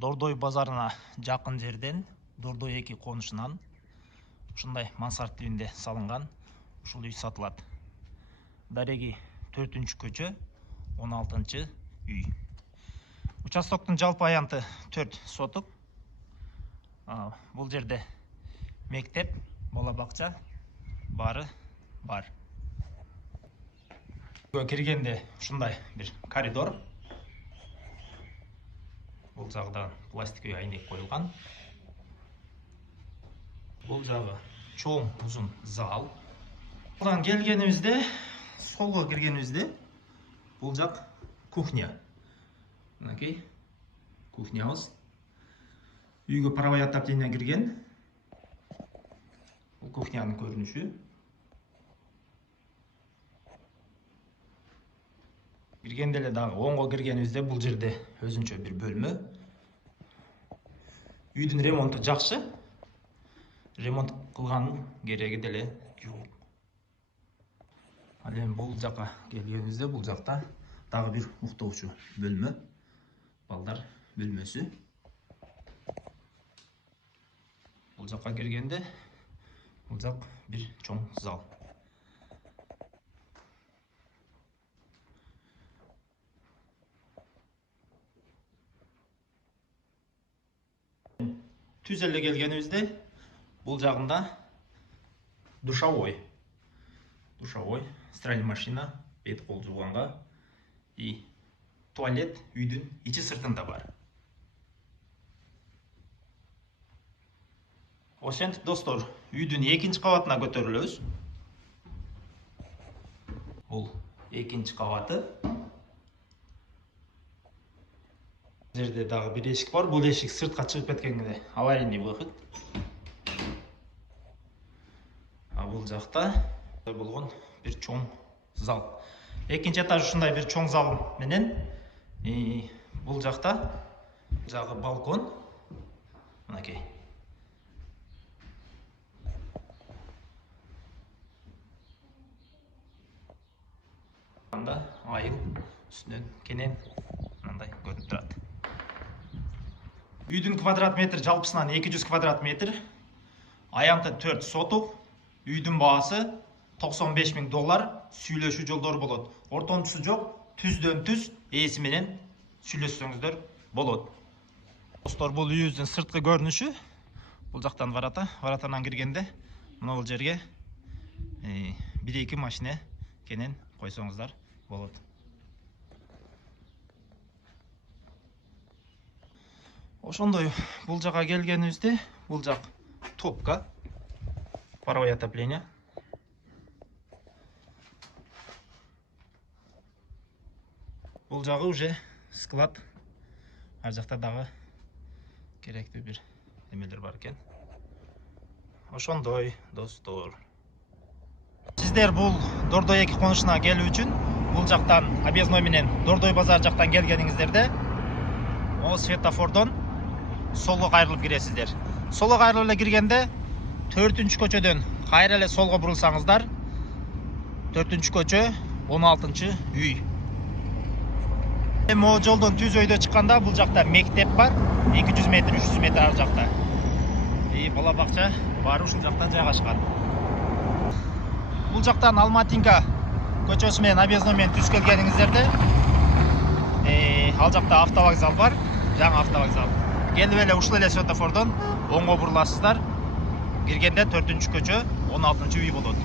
Дордой базарына жақын жерден, Дордой 2 қонышынан ушундай мансард үйүндө салынган ушул үй сатылат. Дареги 4-чү көчө, 16-чы үй. Участоктун жалпы аянты 4 сотук. Бул жерде мектеп, бала бакча бары бар. Киргенде ушундай бир коридор. Бул жагдан пластик үй айнек коюлган. Бул жагы чоң узун зал. Buradan келгенибизде, солго киргенибизде, бул жак кухня. Мынакей кухнябыз. Үйгө правый отопление кирген. Бул кухнянын көрүнүшү. Киргенде эле дагы оңго киргенибизде бул жерде өзүнчө бир бөлмө. Үйдүн ремонту жакшы. Ремонт кылганын кереги деле жок. Ал эми бул жака келгенибизде бул жакта дагы бир уктоочу бөлмө. Балдар бөлмөсү. Бул жака келгенде бул жак бир чоң зал. Түз эле келгенибизде бул жагында душовой. Душовой, стиральный машина, бет кол жууганга и туалет үйдүн ичи сыртында бар. Ошентип достор, үйдүн 2-чи кабатына көтөрүлөбүз. Бул 2-чи кабаты. Жерде дагы бир эшик бар. Бул эшик сыртка чыгып кеткенде аварийный выход. Бул жакта болгон бир чоң зал. 2-чи этаж ушундай бир чоң зал менен бул жакта жагы балкон. Мынакей. Анда айыл үстүнөн кенен мындай көрүнүп турат. Үйдүн квадрат метр жалпысынан 200 квадрат метр. Аянты 4 сотук. Үйдүн баасы $95,000. Сүйлөшүү жолдору болот. Ортомчусу жок, түздөн түз ээси менен сүйлөшсөңүздөр болот. Достор, бул үйүбүздүн сырткы көрүнүшү. Бул жактан варатанан киргенде мына бул жерге 1-2 машина кенен койсоңуздар болот. Ошондой бул жака келгенибизде, бул жак топка, паровое отопление. Бул жагы уже склад. Ар жакта дагы керектүү бир эмелер бар экен. Ошондой достор. Сиздер бул Дордой 2 конушуна келүү үчүн бул жактан объездной менен Дордой базар жактан келгениңиздерде светофордон солго кайрылып киресиздер. Солго кайрылып эле киргенде 4-чү көчөдөн кайра эле солго бурулсаңыздар 4-чү көчө, 16-чы үй. Эми о жолдон түз өйдө чыкканда бул жакта мектеп бар, 200 метр, 300 метр ар жакта. Бала бакча бары ушул жакта жайгашкан. Бул жактан Алматинка көчөсү менен объездной менен түз келгениңиздерде ал жакта автовокзал бар, жаңы автовокзал. Келип эле ушул эле светофордон оңго буруласыздар. Киргенде 4-чү көчө, 16-чы үй болот.